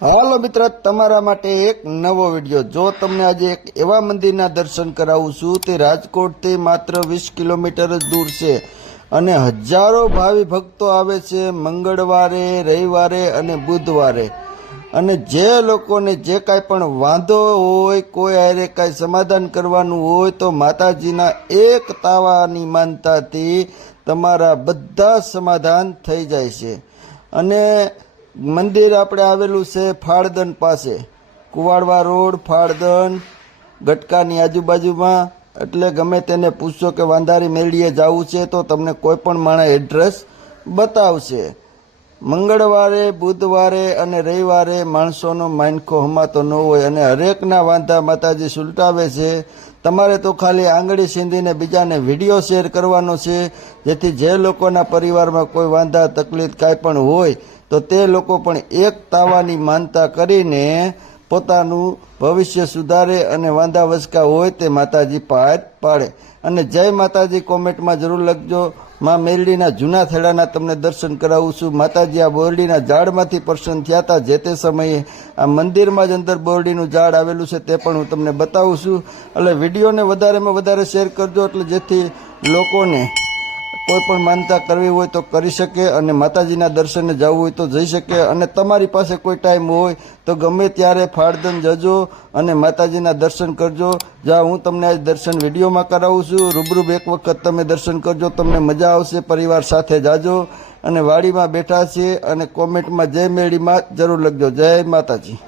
હાલો મિત્ર, તમારા માટે એક નવો વિડીયો। જો તમને આજે એક એવા મંદિરના દર્શન કરાવું છું તે રાજકોટથી માત્ર 20 કિલોમીટર જ દૂર છે અને હજારો ભાવિ ભક્તો આવે છે મંગળવારે, રવિવારે અને બુધવારે। અને જે લોકોને જે કાંઈ પણ વાંધો હોય, કોઈ હારે કાંઈ સમાધાન કરવાનું હોય તો માતાજીના એક તાવાની માનતાથી તમારા બધા સમાધાન થઈ જાય છે। અને મંદિર આપણે આવેલું છે ફાળદન પાસે, કુવાડવા રોડ, ફાળદન, ગટકાની આજુબાજુમાં। એટલે ગમે તેને પૂછશો કે વાંધારી મેળીએ જવું છે તો તમને કોઈ પણ માણસ એડ્રેસ બતાવશે। મંગળવારે, બુધવારે અને રવિવારે માણસોનો માનખો હમાતો ન હોય અને હરેકના વાંધા માતાજી સુલટાવે છે। તમારે તો ખાલી આંગળી સીંધીને બીજાને વિડીયો શેર કરવાનો છે, જેથી જે લોકોના પરિવારમાં કોઈ વાંધા તકલીફ કાંઈ પણ હોય તો તે લોકો પણ એક તાવાની માનતા કરીને પોતાનું ભવિષ્ય સુધારે અને વાંધા વચકા હોય તે માતાજી પાર પાડે। અને જય માતાજી કોમેન્ટમાં જરૂર લખજો। માં મેરડીના જૂના થેડાના તમને દર્શન કરાવું છું। માતાજી આ બોરડીના ઝાડમાંથી પ્રસન્ન થયા હતા, જે તે સમયે આ મંદિરમાં જ અંદર બોરડીનું ઝાડ આવેલું છે તે પણ હું તમને બતાવું છું। એટલે વિડીયોને વધારેમાં વધારે શેર કરજો, એટલે જેથી લોકોને કોઈ પણ માનતા કરવી હોય તો કરી શકે અને માતાજીના દર્શને જવું હોય તો જઈ શકે। અને તમારી પાસે કોઈ ટાઈમ હોય તો ગમે ત્યારે ફાળદન જજો અને માતાજીના દર્શન કરજો। જ્યાં હું તમને આજ દર્શન વિડીયોમાં કરાવું છું, રૂબરૂ એક વખત તમે દર્શન કરજો, તમને મજા આવશે। પરિવાર સાથે જાજો અને વાડીમાં બેઠા છીએ અને કોમેન્ટમાં જય મેળીમાં જરૂર લખજો। જય માતાજી।